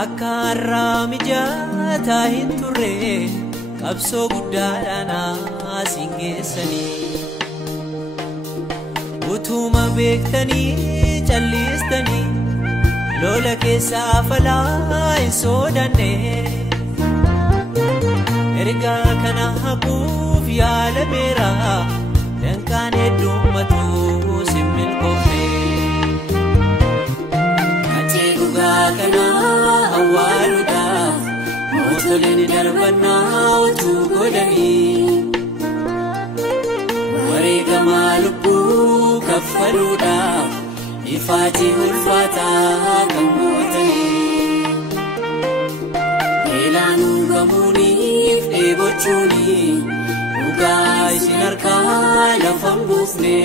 Akarra mijata hin turre qabsoo guddaadhaan asingeessani utuma beektanii callistani lola keessa falaa hin sodanne erga kana haquuf yaala meera danqaan heddummatu simmil qofne ati dhugaa kana awwaaluudha mootoliin darbannaa utuu godhanii wareegamaa lubbuu kaffaluudha ifaati ulfaataa kan mootanii eelaanuu gamuuniif dheebochuuni dhugaa isin harkaa lafan buufne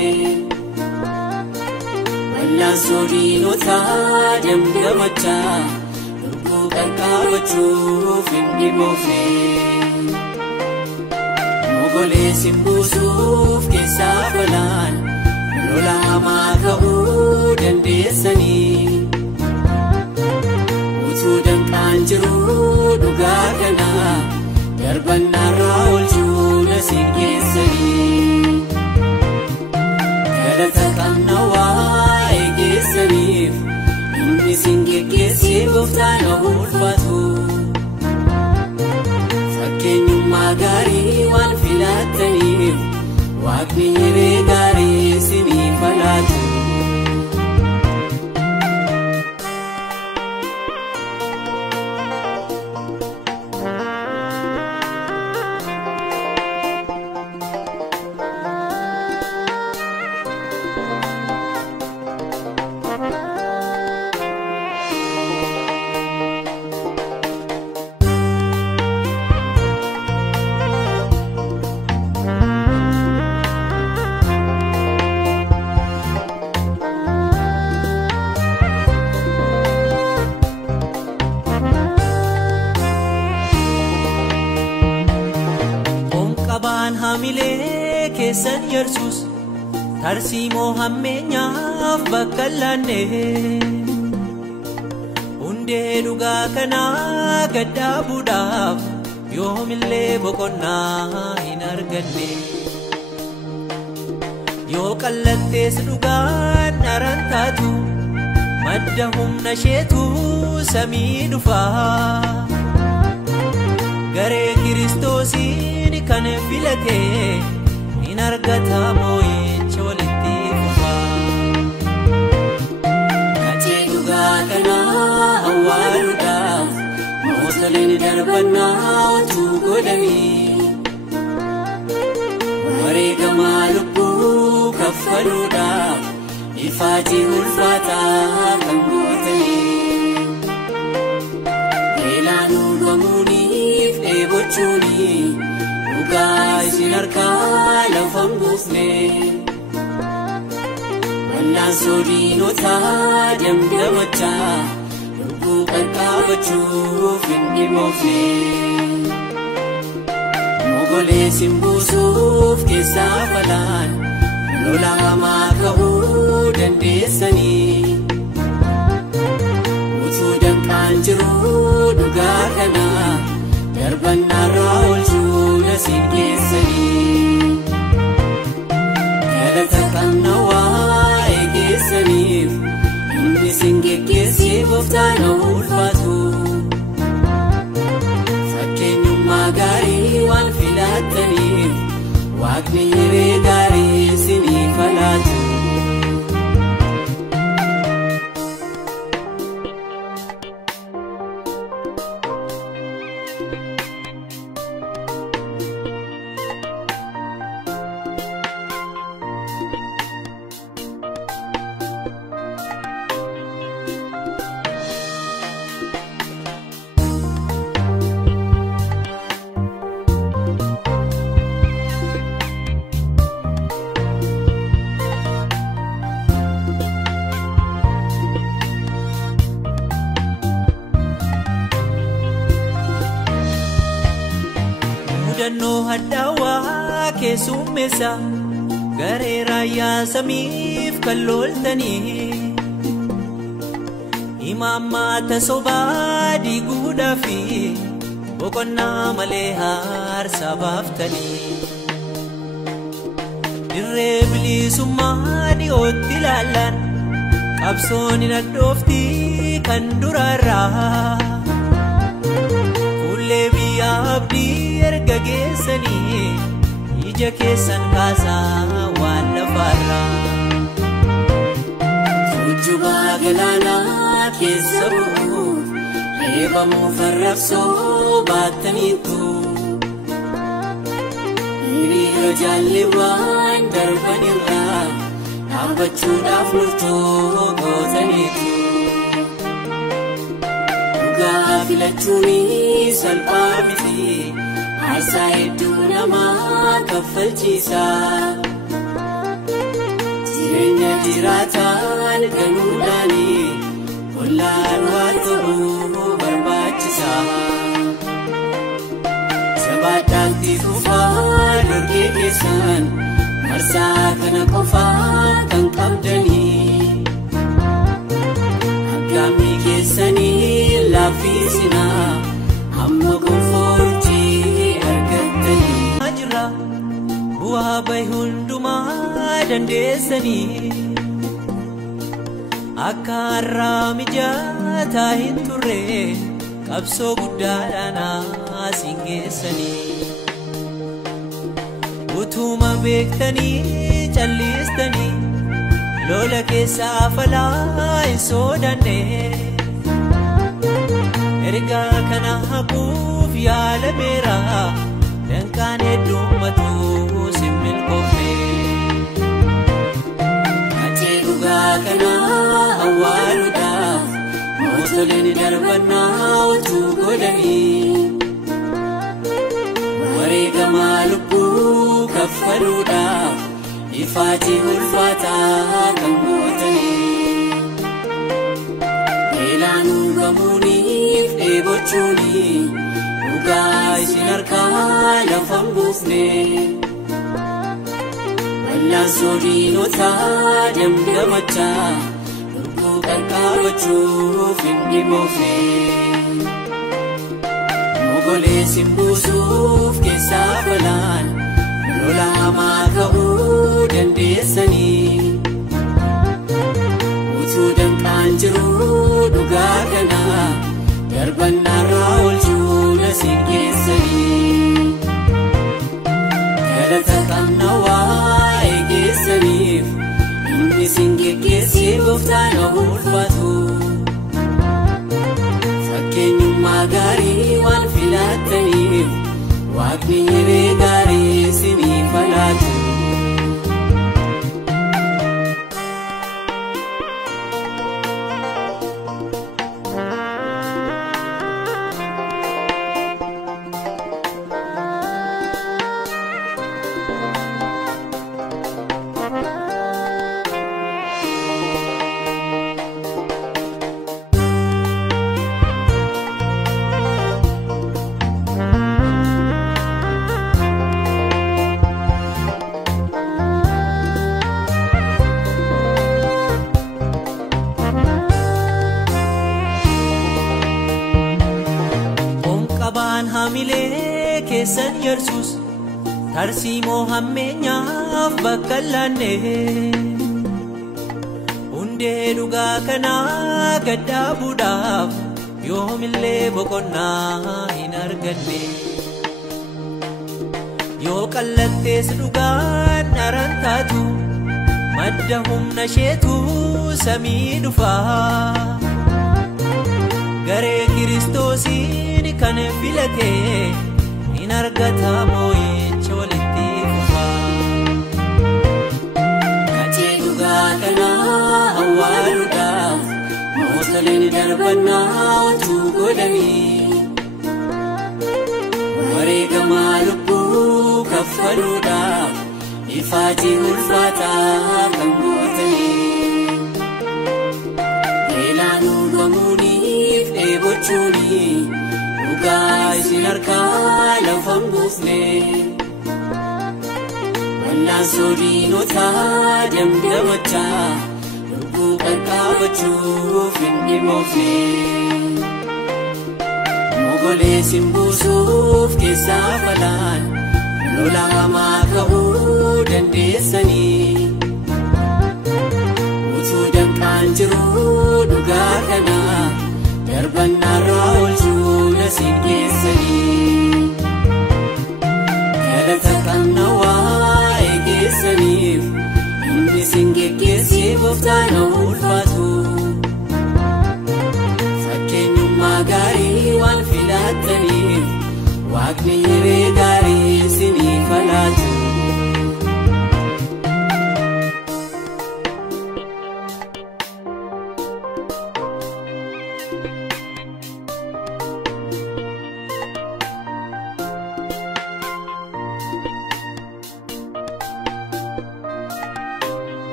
wallaan soodiinotaa damdamachaa lubbuu qaqqaabachuuf hin dhimoofne mogoleessin buusuuf keessaa balaan lola hamaa ka'uu dandeessanii utuu danqaan jiruu dhugaa kana darbannaarraa oolchuu nasiin geessanii galata qabna waa'ee geessaniif inni isin geggeessee gooftaan ulfaatu fakkeenyummaa gaarii waan filattaniif waaqni hiree gaarii isiniif laatu hamilee keessan yersus tarsiimoo hammeenyaaf bakka laanne hundee dhugaa kanaa gaddaabuudhaaf yoomillee boqonnaa hin arganne yoo qallattees dhugaan dharan taatu madda humna isheetu samii dhufaa garee kiristoosiin kan filate in argata moo'icha walitti fufaa ati dhugaa kana awwaaluudhaaf mootoliin darbannaa utuu godhanii wareegamaa lubbuu kaffaluudhaaf ifaati ulfaataa kan gootanii eelaanuu gamuuniif dheebochuuni dhugaa isin harkaa lafan buufne wallaan soodiinotaa damdamachaa lubbuu qaqqaabachuuf hin dhimoofne mogoleessin buusuuf keessaa balaan lola hamaa ka'uu dandeessanii utuu danqaan jiruu dhugaa kana darbannaarraa oolchuu nasiin geessanii galata qabna waa'ee geessaniif inni isin geggeessee gooftaan ulfaatu fakkeenyummaa gaarii waan filattaniif waaqni hiree gaarii isiniif laatu mudannoo hadhaawaa keessummeessa garee raayyaa samiif kan loltanii Imamata sobadi gudafi bokonna male har sabaftani Irrebli sumadi otilalan absoni nadofti kandurara Kulle biya abdi ergagesani ija kesan kasa wala farra Juba galana kesabu Eba mufarrafso batanitu Iri rajalliwan darbanirra Abbachuudhaaf murtoo gootanitu Dhugaa filachuuni salphaa miti Aarsaa hedduu namaa kaffalchiisa Jireenya jiraataan ganuudhaani Ollaan waan ta'uu barbaachisa Sabaadhaatti fufaa dorgee keessan Marsaa kana qofaa kan qabdanii Aggaamni keessanii laaffisinaa Amma gonfoortii argattanii Ajirra bu'aa bahi hundumaa dandeessanii Akka har'aa mijataa hin turre qabsoo guddaadhaan asiin geessanii Utuma beektanii callistanii lola keessaa falaa hin sodanne Ergaa kana haquuf yaalameera danqaan heddummatu simmil qofne Katee dhugaa kana awwaaluudhaaf mootoleen darbannaa utuu godhanii Wareegamaa lubbuu kaffaluudhaaf ifaatii ulfaataa kan gootanii Beelaanuu gamuuniif dheebochuuni dhugaa isin harkaa lafa hin buufne Wallaansoo diinotaa damdamachaa lubbuu qaqqaabachuuf hin dhimoofne Mogoleessin buusuuf keessaa balaan lola hamaa ka'uu dandeessanii Utuu danqaan jiruu dhugaa kana darbannaarraa oolchuu nasiin geessanii Galata qabna waa'ee geessaniif inni isin geggeessee gooftaan ulfaatu Fakkeenyummaa gaarii waan filattaniif Waaqni hiree gaarii isiniif laatu Hamilee keessan Yesuus tarsiimoo hammeenyaaf bakka laanne hundee dhugaa kanaa gaddaabuudhaaf yoomillee boqonnaa hin arganne yoo qallattees dhugaan aran taatu madda humna isheetu samii dhufaa Garee Kiristoosiin kan filate hin argata moo'icha walitti fufaa Katee dhugaa kanaa awwaaluudhaaf mootoleen darbannaa utuu godhanii Wareegamaa lubbuu kaffaluudhaaf ifaatii ulfaataa kan gootanii Beelaanuu gamuuniif dheebochuuni dhugaa isin harkaa lafa hin buufne Wallaansoo diinotaa damdamachaa lubbuu qarqaabachuuf hin dhimoofne mogolee simbuusuuf keessaa falaan lola hamaa ka'uu dandeessanii utuu danqaan jiruu dhugaa kana darbannaarraa oolchuu nasiin geessanii galata qabna waa'ee keessaniif inni isin geggeessee gooftaan ulfaatu fakkeenyummaa gaarii waan filattaniif waaqni